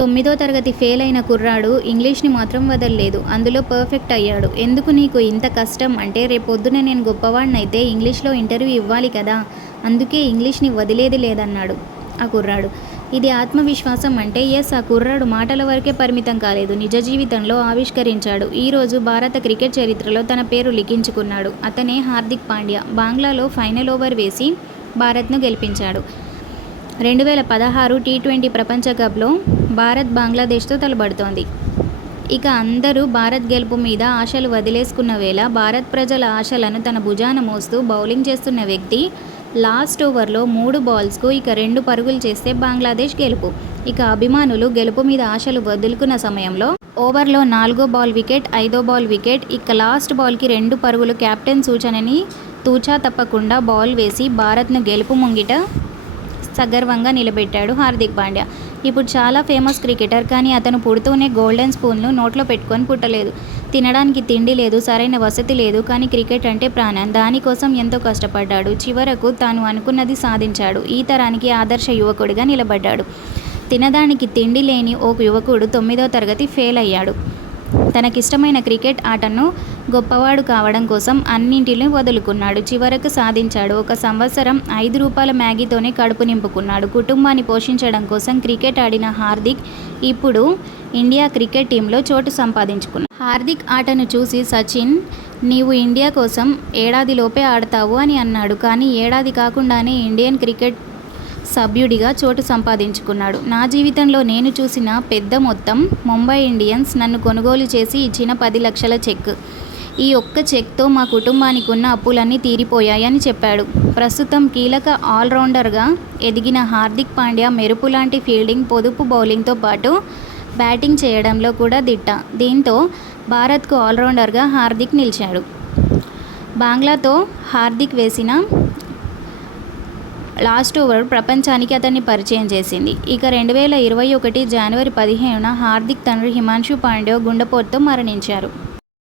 9వ తరగతి ఫెయిల్ అయిన కుర్రాడు ఇంగ్లీష్ని మాత్రం వదల్లేదు. అందులో పర్ఫెక్ట్ అయ్యాడు. ఎందుకు నీకు ఇంత కష్టం అంటే రేపొద్దున నేను గొప్పవాడినైతే ఇంగ్లీష్లో ఇంటర్వ్యూ ఇవ్వాలి కదా, అందుకే ఇంగ్లీష్ని వదిలేది లేదన్నాడు ఆ కుర్రాడు. ఇది ఆత్మవిశ్వాసం అంటే ఎస్, ఆ కుర్రాడు మాటల వరకే పరిమితం కాలేదు, నిజ జీవితంలో ఆవిష్కరించాడు. ఈరోజు భారత క్రికెట్ చరిత్రలో తన పేరు లిఖించుకున్నాడు. అతనే హార్దిక్ పాండ్యా. బంగ్లాలో ఫైనల్ ఓవర్ వేసి భారత్ను గెలిపించాడు. 2016 టీ20 ప్రపంచ కప్లో భారత్ బంగ్లాదేశ్తో తలపడుతోంది. ఇక అందరూ భారత్ గెలుపు మీద ఆశలు వదిలేసుకున్న వేళ భారత్ ప్రజల ఆశలను తన భుజాన మోస్తూ బౌలింగ్ చేస్తున్న వ్యక్తి లాస్ట్ ఓవర్లో 3 బాల్స్కు ఇక 2 పరుగులు చేస్తే బంగ్లాదేశ్ గెలుపు. ఇక అభిమానులు గెలుపు మీద ఆశలు వదులుకున్న సమయంలో ఓవర్లో 4వ బాల్ వికెట్, 5వ బాల్ వికెట్, ఇక లాస్ట్ బాల్కి 2 పరుగులు కెప్టెన్ సూచనని తూచా తప్పకుండా బాల్ వేసి భారత్ను గెలుపు ముంగిట సగర్వంగా నిలబెట్టాడు హార్దిక్ పాండ్యా. ఇప్పుడు చాలా ఫేమస్ క్రికెటర్, కానీ అతను పుడుతూనే గోల్డెన్ స్పూన్ను నోట్లో పెట్టుకొని పుట్టలేదు. తినడానికి తిండి లేదు, సరైన వసతి లేదు, కానీ క్రికెట్ అంటే ప్రాణం. దానికోసం ఎంతో కష్టపడ్డాడు. చివరకు తాను అనుకున్నది సాధించాడు. ఈ తరానికి ఆదర్శ యువకుడిగా నిలబడ్డాడు. తినడానికి తిండి లేని ఓ యువకుడు 9వ తరగతి ఫెయిల్ అయ్యాడు. తనకిష్టమైన క్రికెట్ ఆటను గొప్పవాడు కావడం కోసం అన్నింటినీ వదులుకున్నాడు. చివరకు సాధించాడు. 1 సంవత్సరం ₹5 మ్యాగీతోనే కడుపు నింపుకున్నాడు. కుటుంబాన్ని పోషించడం కోసం క్రికెట్ ఆడిన హార్దిక్ ఇప్పుడు ఇండియా క్రికెట్ టీంలో చోటు సంపాదించుకున్నాడు. హార్దిక్ ఆటను చూసి సచిన్, నీవు ఇండియా కోసం ఏడాదిలోపే ఆడతావు అని అన్నాడు. కానీ ఏడాది కాకుండానే ఇండియన్ క్రికెట్ సభ్యుడిగా చోటు సంపాదించుకున్నాడు. నా జీవితంలో నేను చూసిన పెద్ద మొత్తం ముంబై ఇండియన్స్ నన్ను కొనుగోలు చేసి ఇచ్చిన 10 లక్షల చెక్. ఈ ఒక్క చెక్తో మా కుటుంబానికి ఉన్న అప్పులన్నీ తీరిపోయాయని చెప్పాడు. ప్రస్తుతం కీలక ఆల్రౌండర్గా ఎదిగిన హార్దిక్ పాండ్యా మెరుపు లాంటి ఫీల్డింగ్, పొదుపు బౌలింగ్తో పాటు బ్యాటింగ్ చేయడంలో కూడా దిట్ట. దీంతో భారత్కు ఆల్రౌండర్గా హార్దిక్ నిలిచాడు. బంగ్లాతో హార్దిక్ వేసిన లాస్ట్ ఓవర్ ప్రపంచానికి అతన్ని పరిచయం చేసింది. ఇక 2021 జనవరి 15న హార్దిక్ తండ్రి హిమాన్షు పాండ్యా గుండెపోటుతో మరణించారు.